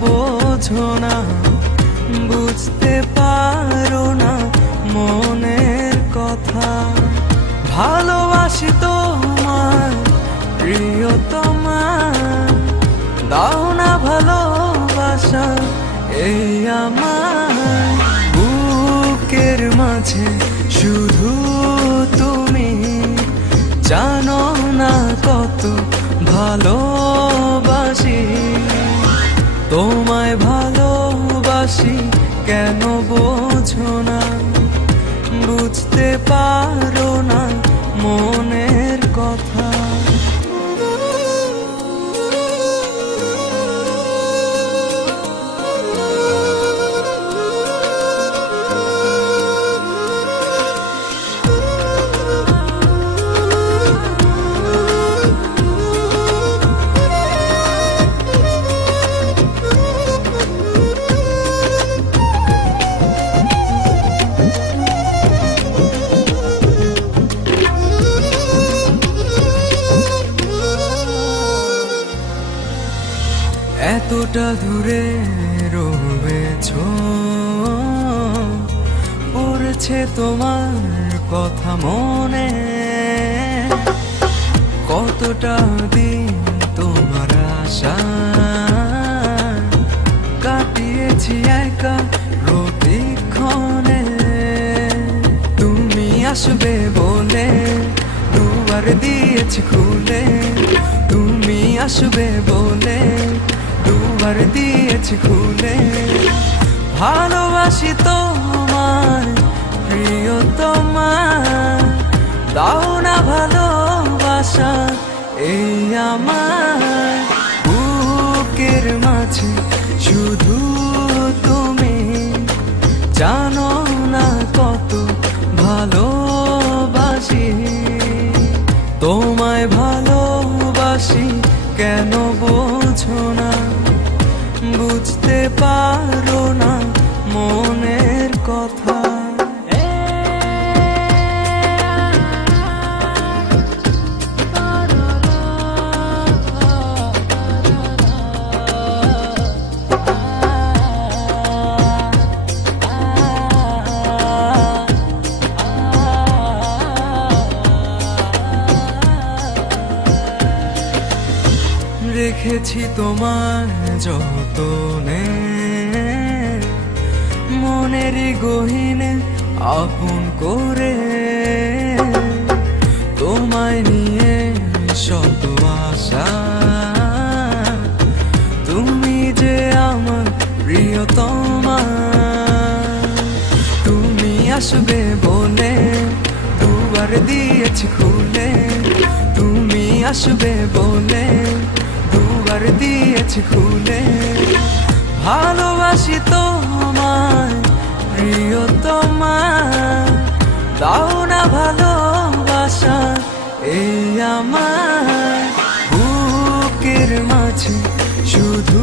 বোঝো না, বুঝতে পারো না মনের কথা। ভালোবাসি তোমায় প্রিয়তমা, দাও না ভালোবাসা এই আমার বুকের মাঝে। শুধু তুমি জানো না কত ভালোবাসি, তোমায় ভালোবাসি কেন বোঝো না, বুঝতে পারো না মনের কথা। এতটা দূরে রয়েছো, পড়ছে তোমার কথা মনে, কতটা দিন তোমার আশা কাটিয়েছি একা প্রতিক্ষণে। তুমি আসবে বলে দুয়ার দিয়েছি খুলে, তুমি আসবে বলে দুয়ার দিয়েছি খুলে। ভালোবাসি তোমায় প্রিয়তমা, দাও না ভালোবাসা এই আমার বুকের মাঝে। শুধু তুমি জানো না কত ভালোবাসি, তোমায় ভালোবাসি কেন বোঝো না, বুঝতে পারো না মনের কথা। রেখেছি তোমার যতনে, মনের গহীনে আপন করে। তোমায় নিয়ে শত আশা, তুমি যে আমার প্রিয়তমা। তুমি আসবে বলে দুয়ার দিয়েছি খুলে, তুমি আসবে বলে দুয়ার দিয়েছি খুলে। ভালোবাসি তোমায় প্রিয়তমা, দাও না ভালোবাসা এই আমার বুকের মাঝে। শুধু